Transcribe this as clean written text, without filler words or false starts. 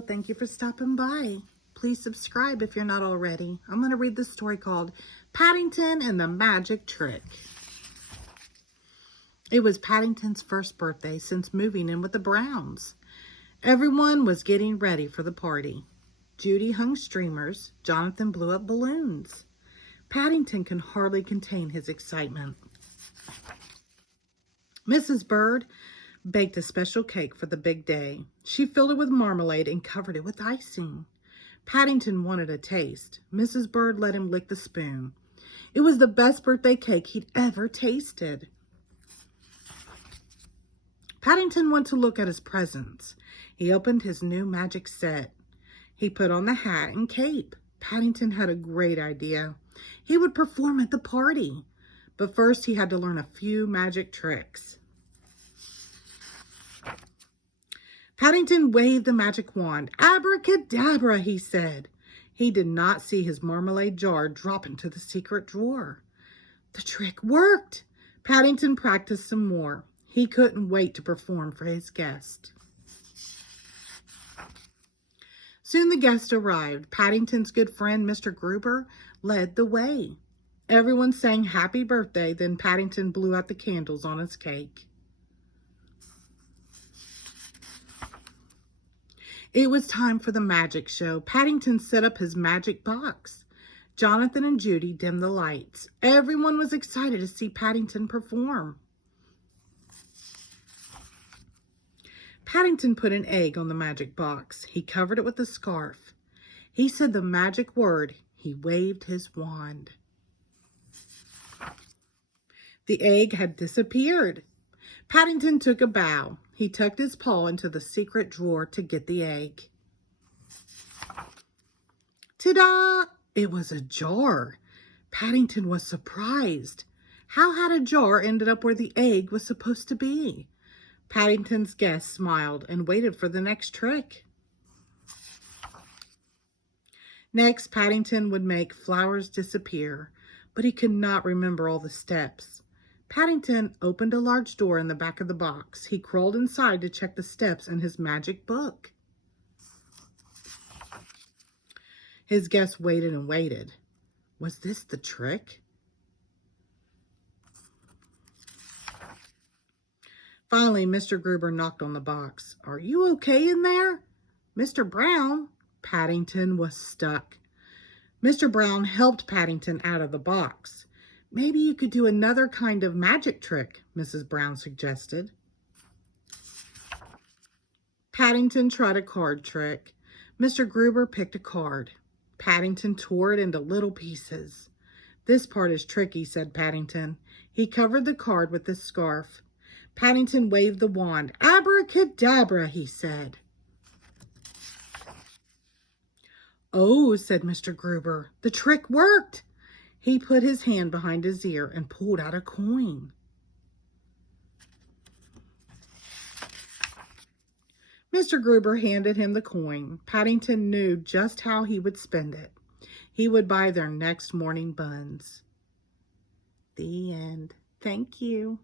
Hello, thank you for stopping by. Please subscribe if you're not already. I'm going to read this story called Paddington and the Magic Trick. It was Paddington's first birthday since moving in with the Browns. Everyone was getting ready for the party. Judy hung streamers. Jonathan blew up balloons. Paddington can hardly contain his excitement. Mrs. Bird baked a special cake for the big day. She filled it with marmalade and covered it with icing. Paddington wanted a taste. Mrs. Bird let him lick the spoon. It was the best birthday cake he'd ever tasted. Paddington went to look at his presents. He opened his new magic set. He put on the hat and cape. Paddington had a great idea. He would perform at the party. But first he had to learn a few magic tricks. Paddington waved the magic wand. Abracadabra, he said. He did not see his marmalade jar drop into the secret drawer. The trick worked. Paddington practiced some more. He couldn't wait to perform for his guest. Soon the guest arrived. Paddington's good friend, Mr. Gruber, led the way. Everyone sang happy birthday, then Paddington blew out the candles on his cake. It was time for the magic show. Paddington set up his magic box. Jonathan and Judy dimmed the lights. Everyone was excited to see Paddington perform. Paddington put an egg on the magic box. He covered it with a scarf. He said the magic word. He waved his wand. The egg had disappeared. Paddington took a bow. He tucked his paw into the secret drawer to get the egg. Ta-da! It was a jar. Paddington was surprised. How had a jar ended up where the egg was supposed to be? Paddington's guest smiled and waited for the next trick. Next, Paddington would make flowers disappear, but he could not remember all the steps. Paddington opened a large door in the back of the box. He crawled inside to check the steps in his magic book. His guest waited and waited. Was this the trick? Finally, Mr. Gruber knocked on the box. Are you okay in there? Mr. Brown? Paddington was stuck. Mr. Brown helped Paddington out of the box. Maybe you could do another kind of magic trick, Mrs. Brown suggested. Paddington tried a card trick. Mr. Gruber picked a card. Paddington tore it into little pieces. This part is tricky, said Paddington. He covered the card with his scarf. Paddington waved the wand. Abracadabra, he said. Oh, said Mr. Gruber, the trick worked. He put his hand behind his ear and pulled out a coin. Mr. Gruber handed him the coin. Paddington knew just how he would spend it. He would buy their next morning buns. The end. Thank you.